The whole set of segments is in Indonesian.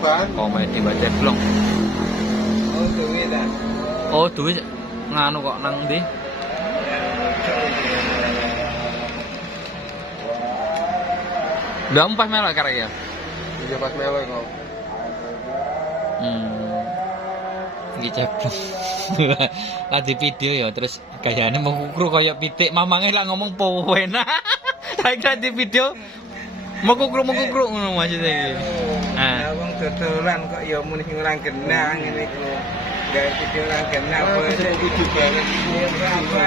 cobaan. Komedi Mbak Ceblong. Oh, duwe ta. Oh, duwe nganu kok nang ndi? Ndak pas melok karek ya. Iya pas melok kok. Iki Ceblong. Lagi video ya terus gayane mengukru kaya pitik, mamange lak ngomong powena. Saiki di video mengukru ngono maksudnya iki. Nah, wong dodolan kok ya muni sing ora genah ngene iku. Gawe video ora genah Aku kok sering lucu banget. apa.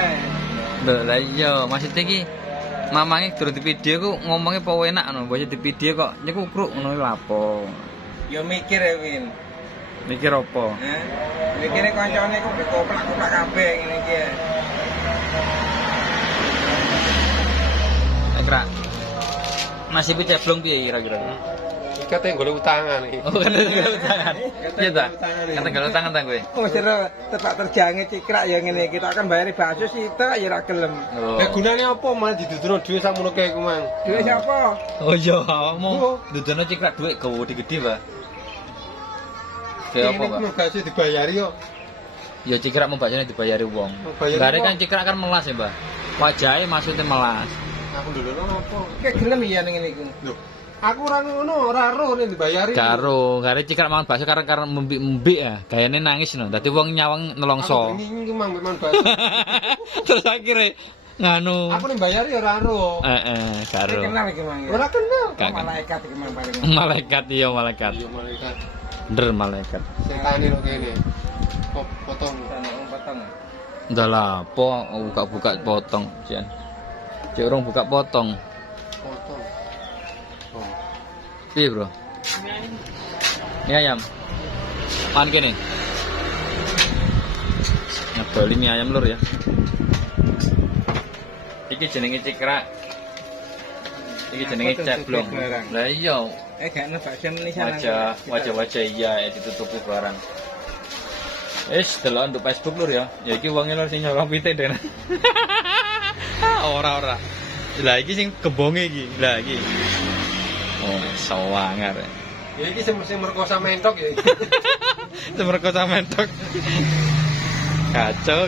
Lho lah iya, maksudnya iki mamange durung di video ku ngomongnya apa enak ngono, bocah di video kok nyekukruk ngono lapo. Ya mikir ya Win. Mikir apa? Hah? Mikire kancane kok dikoplak-koplak kabeh ngene iki. Ekra. Nasib Ceblong piye kira-kira? Katanya golek utangan iki. Oh, kan golek tangan. Iya ta? Kan golek tangan ta kowe. Oh, seru tepak terjange cikrak ya ngene iki. Tak kan bayari bakso sitok ya ora gelem. Oh. Lah gunane apa malah didudurno dhewe sakmono kae ku, Mang. Duwe sapa? Oh iya, awakmu dudono cikrak dhuwit gede-gede, Pak. Kayak apa, Pak? Ini bakso dibayari kok. Ya cikrak mau baksonya dibayari wong. Bayari Bare apa? kan cikrak kan melas ya, Mbak. Wajahnya maksudnya melas. Aku dulu apa? Kayak gelem ya ning ngene iku. Loh, aku ora ngono, ora roh nek dibayari. Karo, gare cikrak mangan bakso karena membik-membik ya. Gayane nangis no. Dadi wong nyawang nelongso. Aku ini mang bakso. Terus akhirnya nganu. Aku nek bayari ora roh. Karo. Kenal iki Mang. Ora kenal. Gak kenal. Malaikat iki Mang paling. Malaikat iya malaikat. Iya malaikat. Bener malaikat. Setane kok kene. Potong. Sana wong potong. Udah lah, buka-buka potong, Jan. Cek orang buka potong. Potong. Oh. Iya, Bro. Mie ayam. Pan kene. Ngedoli mie ayam lur ya. Iki jenenge cikrak. Iki jenenge Ceblong. Lah iya, Gak ono bakso meneh sana. wajah iya ditutupi barang. Delok untuk Facebook lur ya. Ya iki wonge lur sing nyolong pitik den. Ora. Lah iki sing kebonge iki. Lah iki. Oh, sawangar. Ya iki sing merkosa mentok ya. Semerkosa mentok. Kacau.